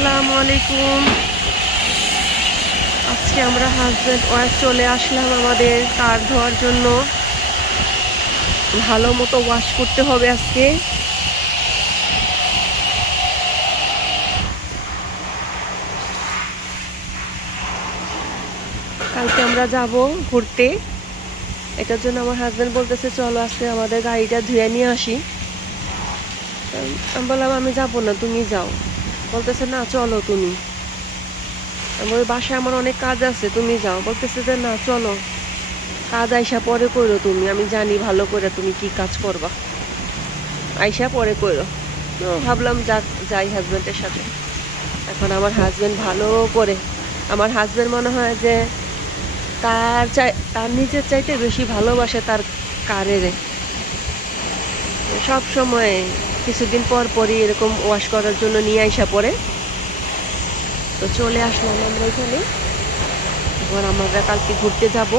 আসসালামু আলাইকুম। আজকে আমরা হাজব্যান্ড ওয়াইফ চলে আসলাম আমাদের কার ধোয়ার জন্য। ভালো মতো ওয়াশ করতে হবে আজকে। কালকে আমরা যাব ঘুরতে, এটার জন্য আমার হাজব্যান্ড বলতেছে চলো আজকে আমাদের গাড়িটা ধুয়ে নিয়ে আসি। আমি বললাম আমি যাবো না, তুমি যাও। বলতেছে না চলো তুমি। আমি বলি বাসায় আমার অনেক কাজ আছে, তুমি যাও। বলতেছে যে না চলো, কাজ আইসা পরে কইরো তুমি, আমি জানি ভালো করে তুমি কি কাজ করবা, আইসা পরে কইরো। তো ভাবলাম যাই হাজব্যান্ডের সাথে। এখন আমার হাজব্যান্ড ভালো করে, আমার হাজব্যান্ড মনে হয় যে তার নিজের চাইতে বেশি ভালোবাসে তার কারেরে। সব সময় কিছুদিন পর পরই এরকম ওয়াশ করার জন্য নিয়ে আইসা পরে। তো চলে আসলাম আমরা এখানে। এবার আমরা কালকে ঘুরতে যাব,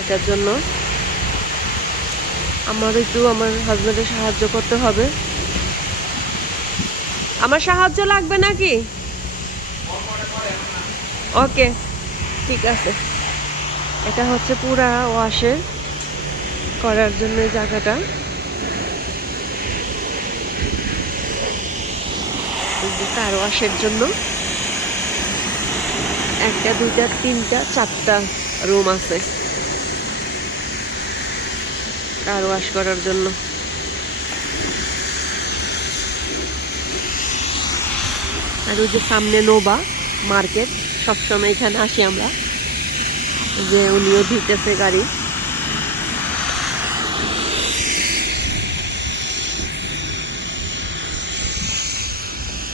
এটার জন্য আমার একটু আমার হাজব্যান্ডের সাহায্য করতে হবে। আমার সাহায্য লাগবে নাকি? ওকে, ঠিক আছে। এটা হচ্ছে পুরা ওয়াশে করার জন্য এই জায়গাটা। কার ওয়াশের জন্য একটা দুইটা তিনটা চারটা রুম আছে কার ওয়াশ করার জন্য। আর ওই যে সামনে নোবা মার্কেট, সবসময় এখানে আসি আমরা, যে উনিও ধুইতেছে গাড়ি।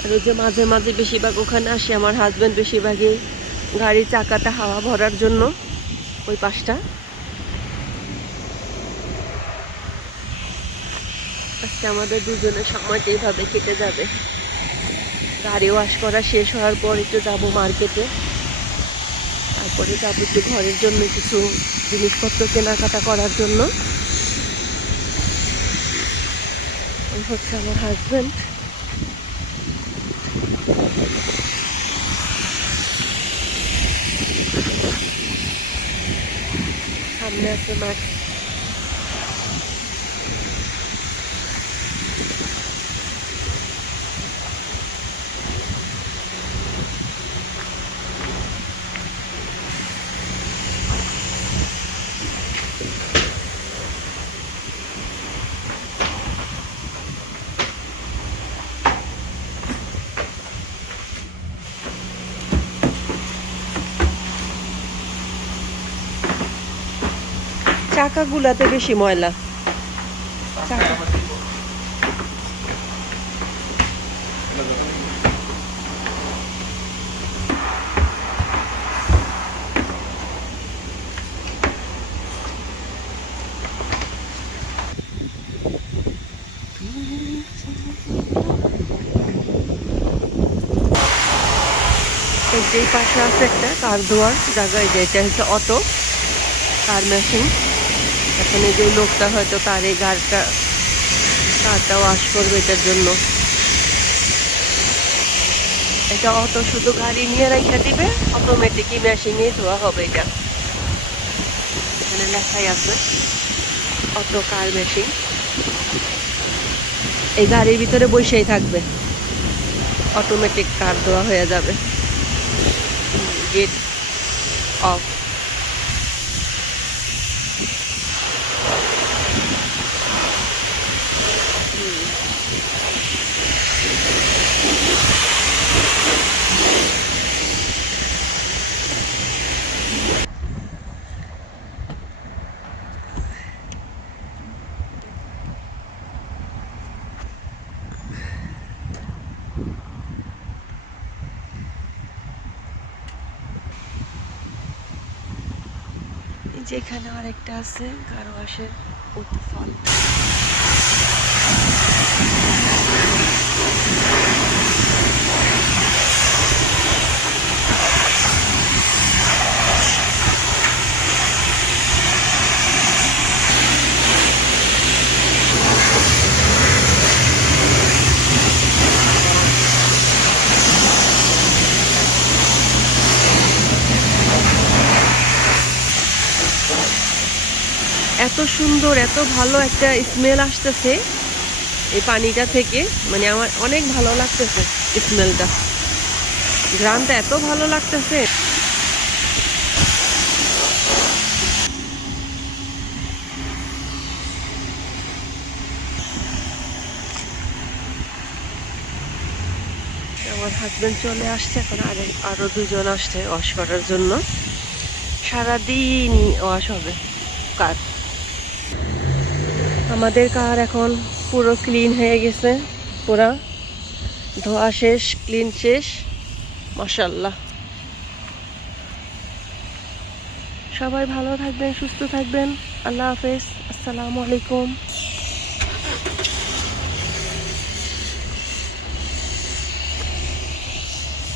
আর ওই যে মাঝে মাঝে বেশিরভাগ ওখানে আসি, আমার হাজব্যান্ড বেশিরভাগই গাড়ির চাকাটা হাওয়া ভরার জন্য ওই পাশটা। আজকে আমাদের দুজনের সময়টা এইভাবে কেটে যাবে। গাড়ি ওয়াশ করা শেষ হওয়ার পর একটু যাবো মার্কেটে, তারপরে যাবো একটু ঘরের জন্য কিছু জিনিসপত্র কেনাকাটা করার জন্য। ওই হচ্ছে আমার হাজব্যান্ড। সামনে আছে মাঠ। চাকাগুলাতে বেশি ময়লা। চাকা যেই পাশে আছে একটা কার ধোয়ার জায়গায়, যেটা হচ্ছে অটো কার মেশিন। এখন এই যে লোকটা হয়তো তার এই কারটা ওয়াশ করবে এটার জন্য। এটা অটো শুধু গাড়ি নিয়ে রাখা দিবে, অটোমেটিকই মেশিনেই ধোয়া হবে। এটা এখানে লেখাই আছে অটো কার মেশিন। এই গাড়ির ভিতরে বসেই থাকবে, অটোমেটিক কার ধোয়া হয়ে যাবে। Gate off. যেখানে আরেকটা আছে কার ওয়াশের উৎফল। এত সুন্দর, এত ভালো একটা স্মেল আসতেছে এই পানিটা থেকে, মানে আমার অনেক ভালো লাগতেছে স্মেলটা, ঘ্রাণটা এত ভালো লাগতেছে। আমার হাজবেন্ড চলে আসছে এখন, আরো দুজন আসছে ওয়াশ করার জন্য। সারাদিন ওয়াশ হবে কার। আমাদের কার এখন পুরো ক্লিন হয়ে গেছে, পুরা ধোয়া শেষ, ক্লিন শেষ, মাশাআল্লাহ। সবাই ভালো থাকবেন, সুস্থ থাকবেন। আল্লাহ হাফেজ, আসসালামু আলাইকুম।